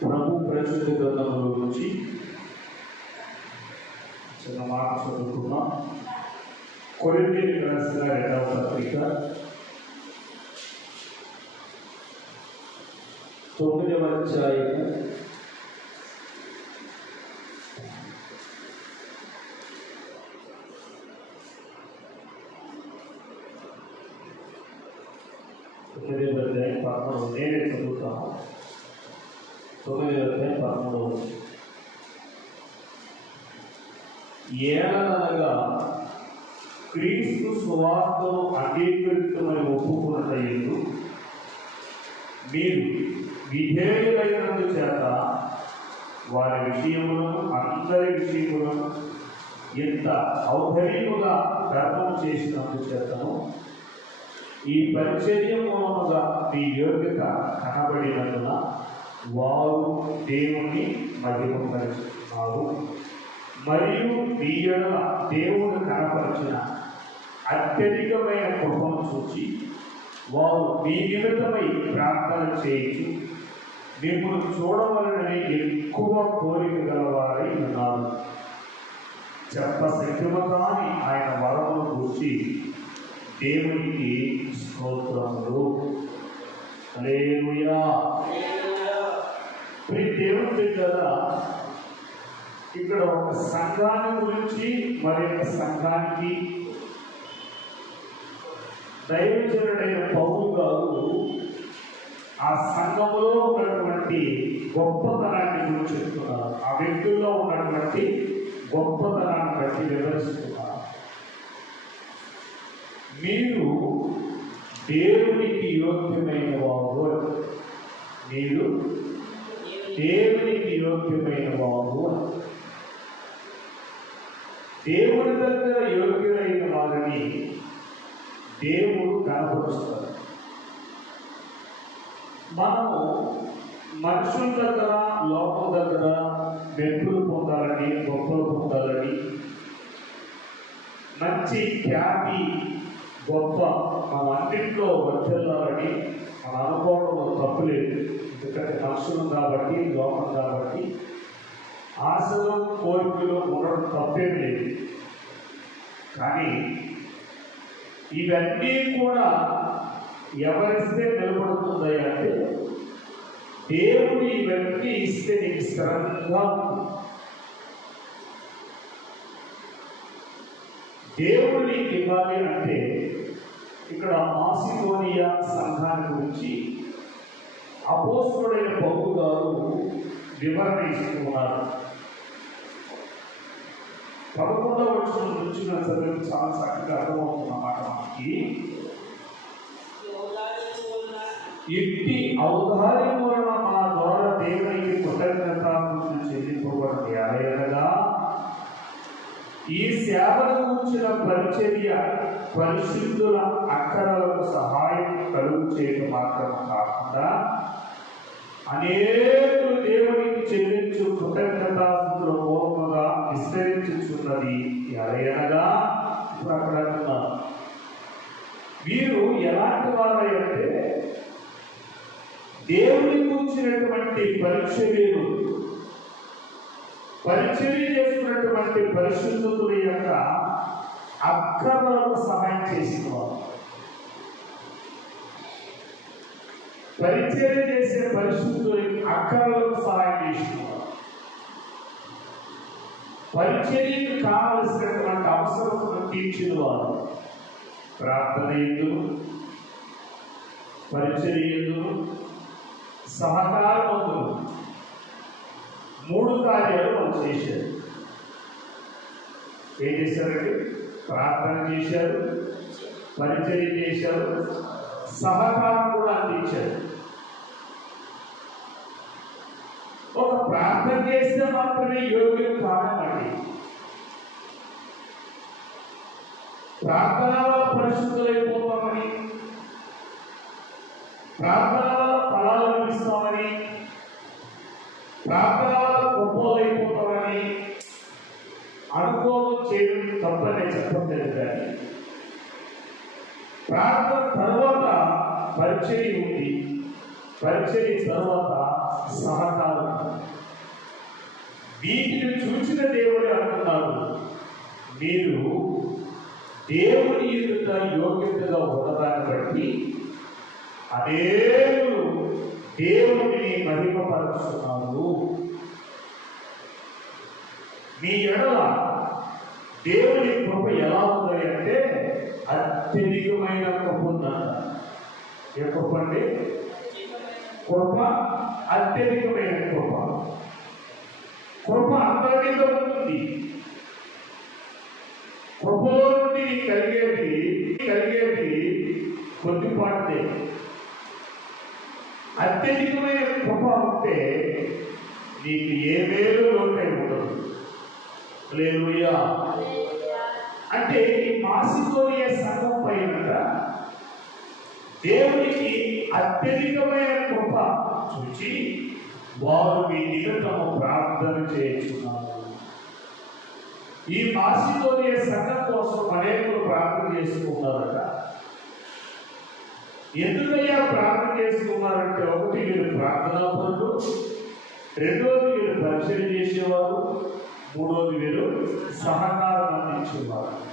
ప్రభు పరిశుద్ధ గ్రంథముల గురించి చిన్న మాట చదువుకున్నాం కొరింథీయులకు రాసిన రెండవ పత్రిక తొమ్మిదవ అధ్యాయము తొమ్మిదవ అధ్యాయం పదమూడు నేనే చదువుతాను తొమ్మిదవ అధ్యాయం పదమూడవ ఏలనగా క్రీస్తు సువార్తను అంగీకరిస్తుమని ఒప్పుకున్నట్టు మీరు విధేయులైనందు చేత వారి విషయములను అందరి విషయములను ఎంత ఔదర్యముగా కర్మం చేసినందు చేతను ఈ పరిచర్య మూలముగా మీ యోగ్యత కనబడినందున వారు దేవుణ్ణి మహిమపరుచుతున్నారు మరియు మీ దేవుని దేవుడు కనపరిచిన అత్యధికమైన కృపను చూచి వారు మీ నిమిత్తమై ప్రార్థన చేయొచ్చు మిమ్మల్ని చూడవలనని ఎక్కువ కోరిక గలవారై ఉన్నారు. చెప్ప శక్తిమతాని ఆయన వరమును కూర్చి దేవునికి స్తోత్రములు. హల్లెలూయా. మీకు దేవుని దగ్గర ఇక్కడ ఒక సంఘాన్ని గురించి మరి ఒక సంఘానికి దైవజనుడైన పౌరు గారు ఆ సంఘములో ఉన్నటువంటి గొప్పతనాన్ని గురించి చెప్తున్నారు. ఆ వ్యక్తుల్లో ఉన్నటువంటి గొప్పతనాన్ని బట్టి వివరిస్తున్నారు. మీరు దేవునికి యోగ్యమైన వారు మీరు దేవునికి యోగ్యమైన వారు దేవుని దేవుడి దగ్గర యోగ్యులైన వారిని దేవుడు కనపరుస్తారు మనము మనుషుల దగ్గర లోపల దగ్గర మెప్పులు పొందాలని గొప్పలు పొందాలని మంచి ఖ్యాతి గొప్ప. మన అన్నింటిలో వర్తిల్లాలని మనం అనుకోవడం తప్పులేదు ఎందుకంటే మనుషులు కాబట్టి లోకం కాబట్టి ఆశలు కోరికలు ఉండడం తప్పేం లేదు. కానీ ఇవన్నీ కూడా ఎవరిస్తే నిలబడుతుంది అంటే దేవుడు ఇవన్నీ ఇస్తే నీకు స్థిరంగా దేవుడు నీకు ఇవ్వాలి అంటే ఇక్కడ మాసికోనియా సంఘాన్ని గురించి అపోస్తుడైన పౌరు గారు వివరణ ఇస్తున్నారు పదకొండవ వచ్చిన నుంచి నా చదివి చాలా చక్కగా అర్థమవుతున్నమాట మనకి. ఎట్టి ఔదార్యం వలన మా ద్వారా దేవునికి కృతజ్ఞత చెల్లింపబడింది అదేవిధంగా ఈ సేవను కూర్చిన పరిచర్య పరిశుద్ధుల అక్కరలకు సహాయం కలుగు చేయడం మాత్రం కాకుండా అనేకులు దేవునికి చెల్లించు కృతజ్ఞతాస్తుతుల మూలముగా విస్తరించుచున్నది ఎలయనగా ఇప్పుడు అక్కడ అంటున్నారు. వీరు ఎలాంటి వారై అంటే దేవుని కూర్చున్నటువంటి పరిచర్యలు పరిచర్య చేస్తున్నటువంటి పరిశుద్ధుల యొక్క అక్కర్లకు సహాయం చేసుకోవాలి. వారు పరిచర్య చేసే పరిశుద్ధులకి అక్కర్లకు సహాయం చేసుకోవాలి. పరిచర్యకు కావలసినటువంటి అవసరతను తీర్చిన వారు ప్రార్థన ఎందుకు పరిచర్య ఎందుకు సహకారమందులు మూడు కార్యాలు మనం చేశారు. ఏం చేశారండి ప్రార్థన చేశారు పరిచర్య చేశారు సహకారం కూడా అందించారు. ఒక ప్రార్థన చేస్తే మాత్రమే యోగ్యం కాదండి ప్రార్థన వల్ల పరిశుద్ధులైపోతామని ప్రార్థన వల్ల ఫలాలు లభిస్తామని ప్రార్థన ప్రార్థన తర్వాత పరిచయం ఉంది. పరిచయం తర్వాత సహకారం. వీటిని చూసిన దేవుడే అంటున్నాడు మీరు దేవుని ఎదుట యోగ్యతగా ఉన్నదాన్ని బట్టి అనేకులు దేవుడిని మహిమపరుస్తున్నారు. మీ ఎడల దేవుని కృప ఎలా ఉందని అంటే అత్యధికమైన కృప ఏ కృప అండి కృప అత్యధికమైన కృప కృప అందరిలో ఉంటుంది. కృపలో నుండి కలిగేది కలిగేది కొద్దిపాటే అత్యధికమైన కృప ఉంటే నీకు ఏ మేలు లోటే ఉండదు. లేదు అంటే ఈ మాసికోనియ సంఘం పైన దేవునికి అత్యధికమైన కృప చూచి వారు మీ నిమిత్తము ప్రార్థన చేస్తున్నారు ఈ మాసికోనియ సంఘం కోసం అనేకులు ప్రార్థన చేసుకున్నారట. ఎందుకయ్యా ప్రార్థన చేసుకున్నారంటే ఒకటి వీళ్ళు ప్రార్థనా పనులు రెండోది వీళ్ళు పరిచయం చేసేవారు మూడోది వేరు సహకారం అందించేవారు.